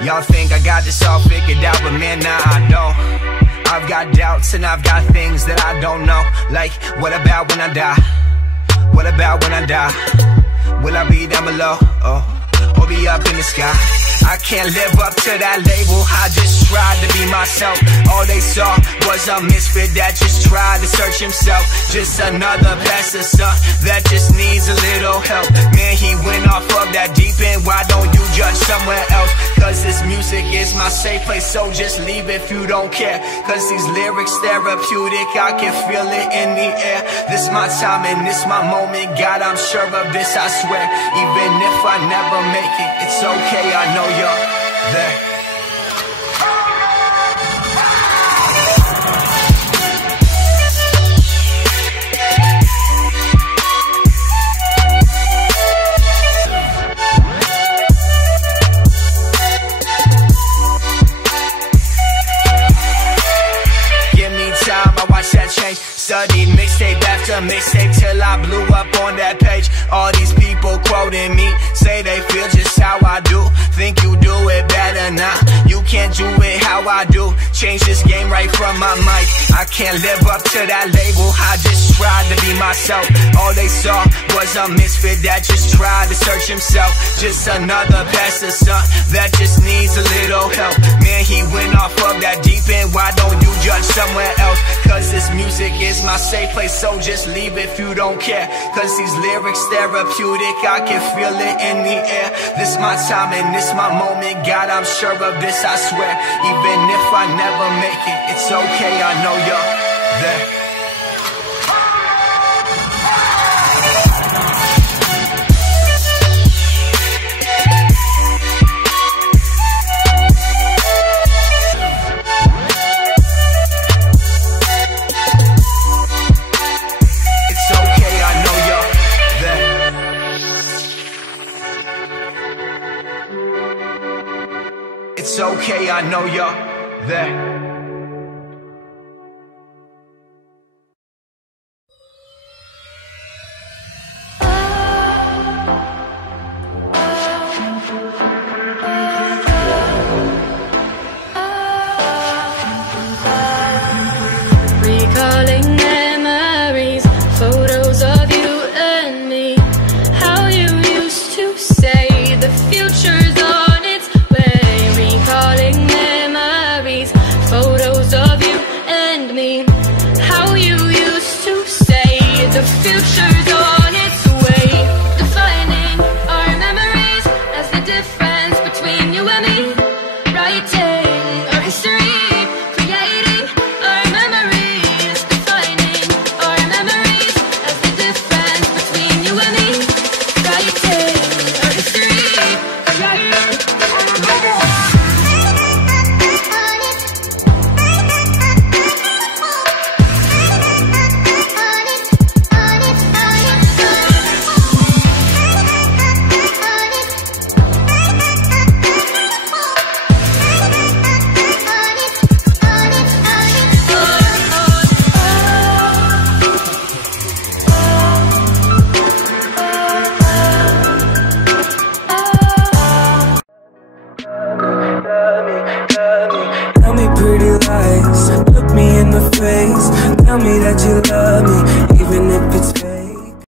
Y'all think I got this all figured out, but man, nah, I don't. I've got doubts and I've got things that I don't know. Like, what about when I die? What about when I die? Will I be down below? Oh, or be up in the sky? I can't live up to that label, I just tried to be myself. All they saw was a misfit that just tried to search himself. Just another bastard son that just needs a little help. Man, he went off of that deep end, why don't you judge somewhere else? Cause this music is my safe place, so just leave if you don't care. Cause these lyrics therapeutic, I can feel it in the air. This my time and this my moment, God, I'm sure of this, I swear. Even if I never make it, it's okay, I know you're there. Studied mixtape after mixtape till I blew up on that page. All these people quoting me, say they feel just how I do. Think you do it better now, you can't do it how I do. Change this game right from my mic, I can't live up to that label, I just tried to be myself. All they saw was a misfit that just tried to search himself. Just another bastard son that just needs a little help. Man, he went off of that deep end, why don't you judge somewhere else? Cause this music is my safe place, so just leave if you don't care. Cause these lyrics therapeutic, I can feel it in the air. This my time and this my moment, God, I'm sure of this, I swear. Even if I never make it, it's okay, I know you're there. It's okay, I know you're there. Recalling memories, photos of you and me. How you used to say the future's on its way. Recalling memories, photos of you and me. How you used to say the future's on its way. Defining our memories as the difference between you and me. Writing our history. Tell me pretty lies, look me in the face. Tell me that you